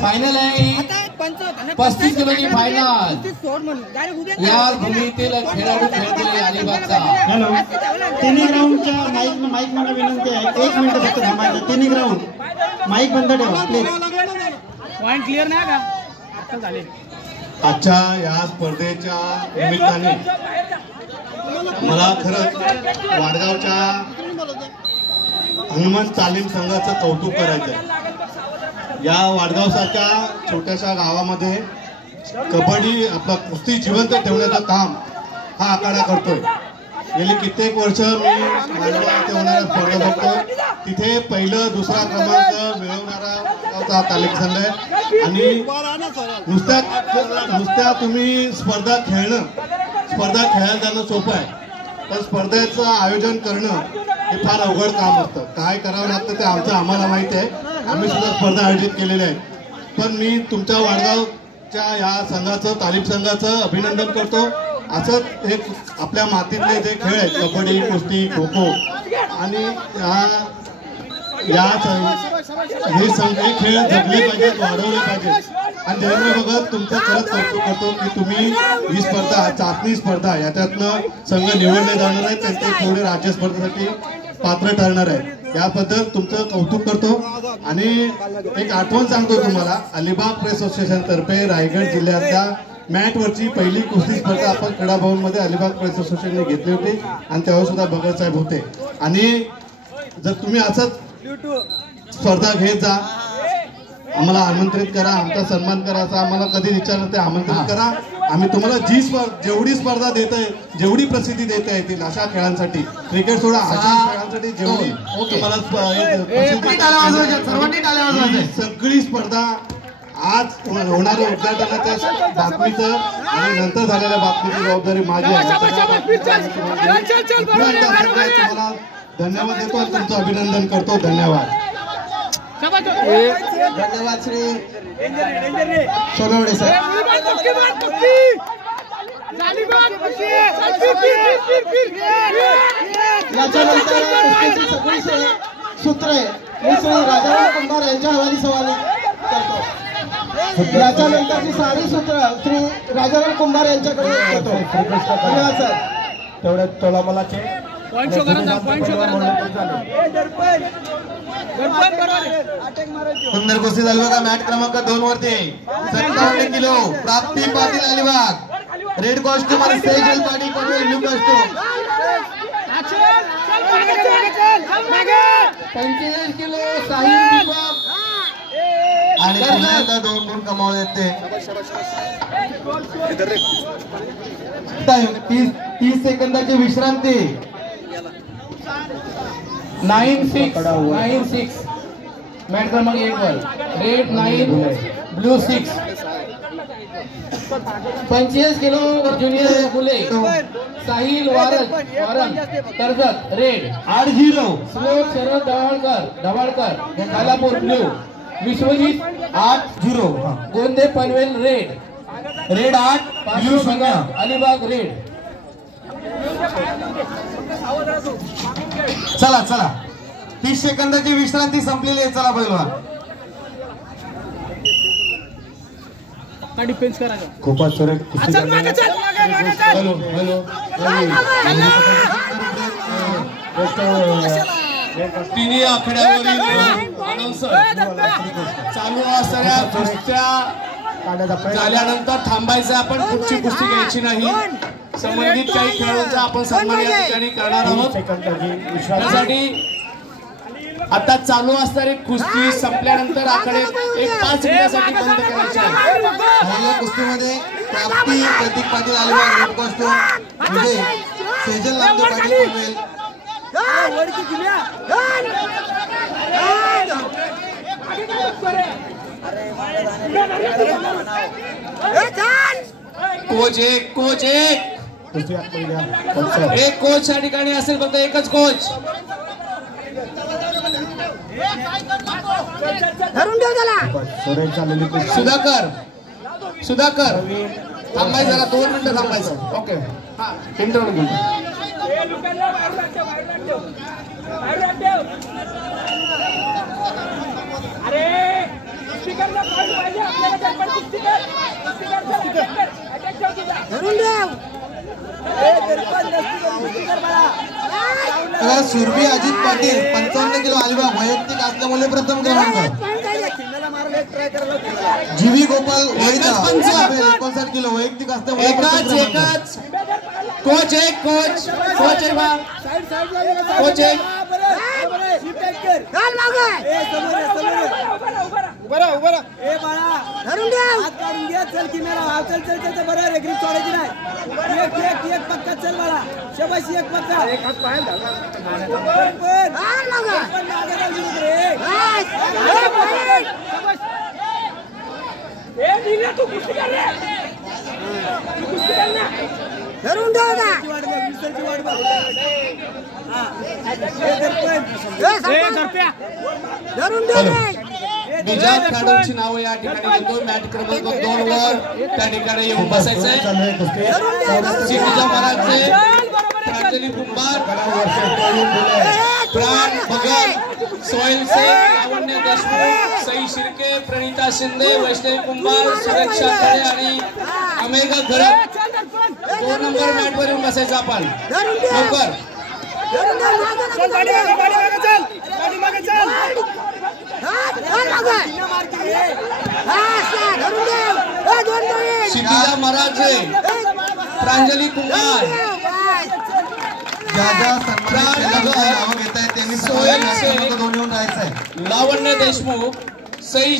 Final आहे 35 किलोची final. या भूमीतील खेळाडू खेळतोय अलिबागचा। तिन्ही ग्राउंडच्या माईक मला विनंती आहे, 1 मिनिट फक्त थांबायचं। तिन्ही ग्राउंड माईक बंद ठेवा प्लीज। पॉइंट क्लिअर नाही का आता झाले। आजच्या या स्पर्धेच्या निमित्ताने मला खरंच वाडगावच्या हनुमान तालीम संघाचं कौतुक करायचं आहे। या वाडगावसारख्या छोट्याशा गावामध्ये कबड्डी आपला कुस्ती जिवंत ठेवण्याचं काम हा आखाडा करतोय। गेली कित्येक वर्ष मी मांडवा येथे होणाऱ्या स्पर्धा बघतो, तिथे पहिलं दुसरा क्रमांक मिळवणारा तालीम संघ आहे। आणि नुसत्या तुम्ही स्पर्धा खेळायला जाणं सोपं आहे, पण स्पर्धेचं आयोजन करणं हे फार अवघड काम असतं। काय करावं लागतं ते आम्हाला माहिती आहे, आम्ही सुद्धा स्पर्धा आयोजित केलेल्या आहेत। पण मी तुमच्या वाडगावच्या या संघाचं तालीम संघाचं अभिनंदन करतो। असंच हे आपल्या मातीतले जे खेळ आहेत कबड्डी, कुस्ती, खो खो आणि हे खेळ जगले पाहिजेत, वाढवले पाहिजेत। आणि देवेंद्र भगत तुमचं खरंच कौतुक करतो की तुम्ही ही स्पर्धा चाचणी स्पर्धा याच्यातनं संघ निवडले जाणार आहेत, त्यांचे थोडे राज्य स्पर्धेसाठी पात्र ठरणार आहे, याबद्दल तुमचं कौतुक करतो। आणि एक आठवण सांगतो तुम्हाला, अलिबाग प्रेस असोसिएशन तर्फे रायगड जिल्ह्यातल्या मॅटवरची पहिली कुस्ती स्पर्धा आपण क्रीडा भवन मध्ये अलिबाग प्रेस असोसिएशनने घेतली होती आणि तेव्हा सुद्धा भगत साहेब होते। आणि जर तुम्ही असंच स्पर्धा घेत जा, आम्हाला आमंत्रित करा, आमचा सन्मान करा, असं आम्हाला कधी विचारलं ते आमंत्रित करा। आम्ही तुम्हाला जेवढी स्पर्धा देतोय, जेवढी प्रसिद्धी देता येतील अशा खेळांसाठी, क्रिकेट सोडा अशा खेळांसाठी जेवढी तुम्हाला सगळी स्पर्धा आज होणाऱ्या उद्घाटनाच्या बातमीचं आणि नंतर झालेल्या बातमीची जबाबदारी माझी आहे। तुम्हाला धन्यवाद देतो आणि तुमचं अभिनंदन करतो। धन्यवाद। धन्यवाद श्री सोनवणे सर। याच्यानंतर सगळी सूत्रे मी श्री राजाराम कुंभार यांच्या हवाली सवाल करतो। याच्यानंतरची सारी सूत्र श्री राजाराम कुंभार यांच्याकडे करतो। धन्यवाद सर। तेवढ्या तोलामलाचे सुंदर कुस्ती झाली बघा। मॅट क्रमांक 2 वरती 57 किलो प्राप्ती पाटील अलिबाग, रेड कॉस्ट्यूम आणि Sejal Patil Patel blue costume. 45 kilo Sahil Deepak आणि पुन्हा 2 गुण कमावले ते। 30 सेकंदाची विश्रांती। 9-6 मॅट क्रमांक 1 वर red 9 blue 6। 25 kilo junior Phule Sahil Waran Karjat red 8-0 Shlok Sharad Dhawalkar Khalapur blue. Vishwajit 8-0 Gonde Panvel red 8 blue 0 Alibag red. चला 30 सेकंदाची विश्रांती संपलेली आहे। चला पहिलवान डिफेन्स करायचा खूपच सुरेख कुस्ती तिन्ही आखाड्यावरील चालू असणाऱ्या कुस्त्या झाल्यानंतर थांबायचं, आपण पुढची कुस्ती घ्यायची नाही। संबंधित काही खेळाडूंचा आपण सन्मान या ठिकाणी करणार आहोत। त्यासाठी आता चालू असणारी कुस्ती संपल्यानंतर आकडे 5 मिनिटांसाठी बंद करायचे आहे। पहिल्या कुस्तीमध्ये प्राप्ती प्रतीक पाटील अलिबाग रेड कॉस्ट्यूम, म्हणजे सेजल लांबे पाटील पनवेल। कोच एक कोच या ठिकाणी असेल, फक्त एकच कोच। सुधाकर थांबायचं जरा, 2 मिनिटं थांबायचं। ओके इंटरव्ह्यू अरे बघा, सुरभी अजित पाटील 55 किलो अलिबाग वैयक्तिक असल्यामुळे प्रथम क्रमांक. जीवी गोपाल वैदा 59 किलो वैयक्तिक असल्यामुळे प्रथम क्रमांक. कोच एक कोच कोच एक बा कोच एक बीजा खेळाडूंची नावं या ठिकाणी घेतो. मॅट क्रमांक 2 वर त्या ठिकाणी येऊन बसायचंय. सिटीजा महाराजचे प्रांजली कुंभार, प्राण भगत, सोहेल शेख, लावण्य देशमुख, सई शिर्के, प्रणिता शिंदे, वैष्णवी कुंभार, सुरक्षा खळे आणि अमेघा घरत 2 नंबर मॅट वर येऊन बसायचं आपण लवकर. सिटीजा महाराज, प्रांजली कुंभार, ज्या ज्या सन्मानित नावं घेत आहेत त्यांनी 2 येऊन राहायचंय. लावण्य देशमुख, सई